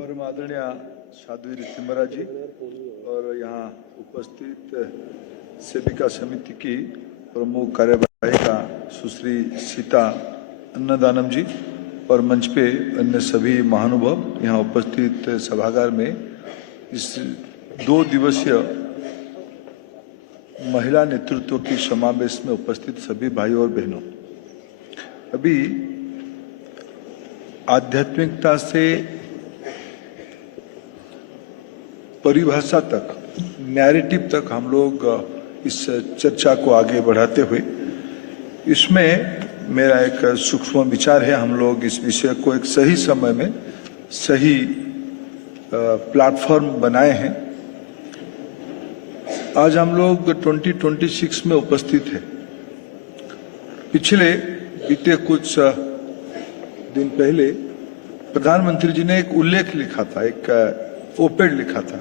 परम आदरणीय साध्वी तिम्मरा जी और यहाँ उपस्थित सेविका समिति की प्रमुख कार्यवाहिका सुश्री सीता अन्नदानम जी और मंच पे अन्य सभी महानुभाव यहाँ उपस्थित सभागार में इस 2 दिवसीय महिला नेतृत्व की समावेश में उपस्थित सभी भाई और बहनों, अभी आध्यात्मिकता से परिभाषा तक, नैरेटिव तक हम लोग इस चर्चा को आगे बढ़ाते हुए, इसमें मेरा एक सूक्ष्म विचार है, हम लोग इस विषय को एक सही समय में सही प्लेटफॉर्म बनाए हैं। आज हम लोग 2026 में उपस्थित हैं। पिछले बीते कुछ दिन पहले प्रधानमंत्री जी ने एक उल्लेख लिखा था, एक ओपेड लिखा था,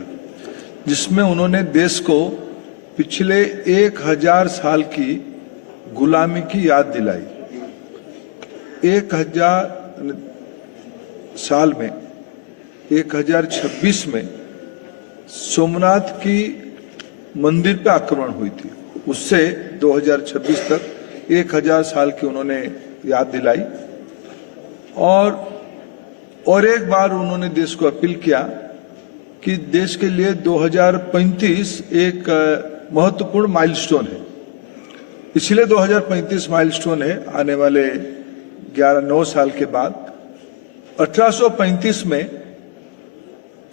जिसमें उन्होंने देश को पिछले 1000 साल की गुलामी की याद दिलाई। 1000 साल में 1026 में सोमनाथ की मंदिर पे आक्रमण हुई थी, उससे 2026 तक 1000 साल की उन्होंने याद दिलाई। और एक बार उन्होंने देश को अपील किया कि देश के लिए 2035 एक महत्वपूर्ण माइलस्टोन है। इसलिए 2035 माइलस्टोन है, आने वाले 9 साल के बाद 1835 में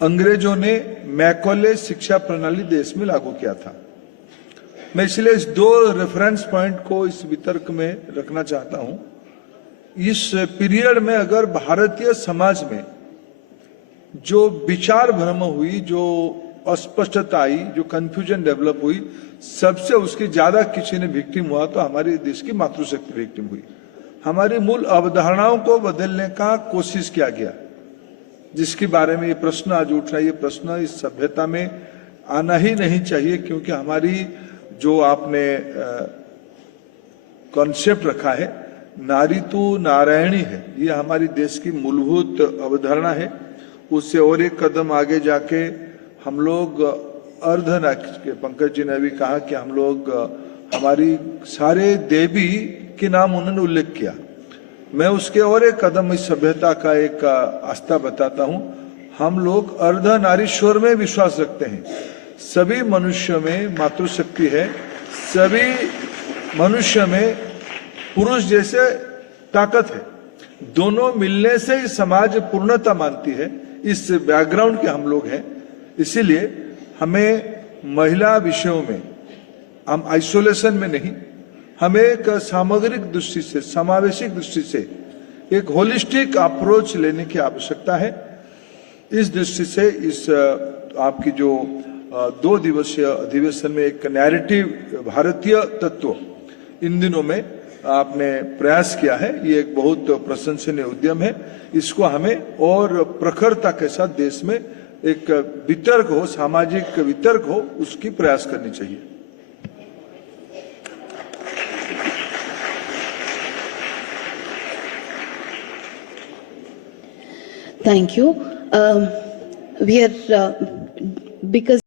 अंग्रेजों ने मैकॉले शिक्षा प्रणाली देश में लागू किया था। मैं इसलिए इस 2 रेफरेंस पॉइंट को इस वितर्क में रखना चाहता हूं। इस पीरियड में अगर भारतीय समाज में जो विचार भ्रम हुई, जो अस्पष्टता आई, जो कंफ्यूजन डेवलप हुई, सबसे उसकी ज्यादा किसी ने विक्टिम हुआ तो हमारे देश की मातृशक्ति विक्टिम हुई। हमारी मूल अवधारणाओं को बदलने का कोशिश किया गया, जिसके बारे में ये प्रश्न आज उठ रहा है। ये प्रश्न इस सभ्यता में आना ही नहीं चाहिए, क्योंकि हमारी जो आपने कॉन्सेप्ट रखा है, नारी तो नारायणी है, ये हमारी देश की मूलभूत अवधारणा है। उससे और एक कदम आगे जाके हम लोग अर्धनारी, पंकज जी ने अभी कहा कि हम लोग हमारी सारे देवी के नाम उन्होंने उल्लेख किया। मैं उसके और एक कदम इस सभ्यता का एक आस्था बताता हूं। हम लोग अर्धनारीश्वर में विश्वास रखते हैं। सभी मनुष्य में मातृशक्ति है, सभी मनुष्य में पुरुष जैसे ताकत है, दोनों मिलने से ही समाज पूर्णता मानती है। इस बैकग्राउंड के हम लोग हैं, इसीलिए हमें महिला विषयों में हम आइसोलेशन में नहीं, हमें एक सामग्रिक दृष्टि से, समावेशिक दृष्टि से एक होलिस्टिक अप्रोच लेने की आवश्यकता है। इस दृष्टि से इस आपकी जो 2 दिवसीय अधिवेशन में एक नैरेटिव भारतीय तत्व इन दिनों में आपने प्रयास किया है, ये एक बहुत प्रशंसनीय उद्यम है। इसको हमें और प्रखरता के साथ देश में एक वितर्क हो, सामाजिक वितर्क हो, उसकी प्रयास करनी चाहिए। Thank you. We are because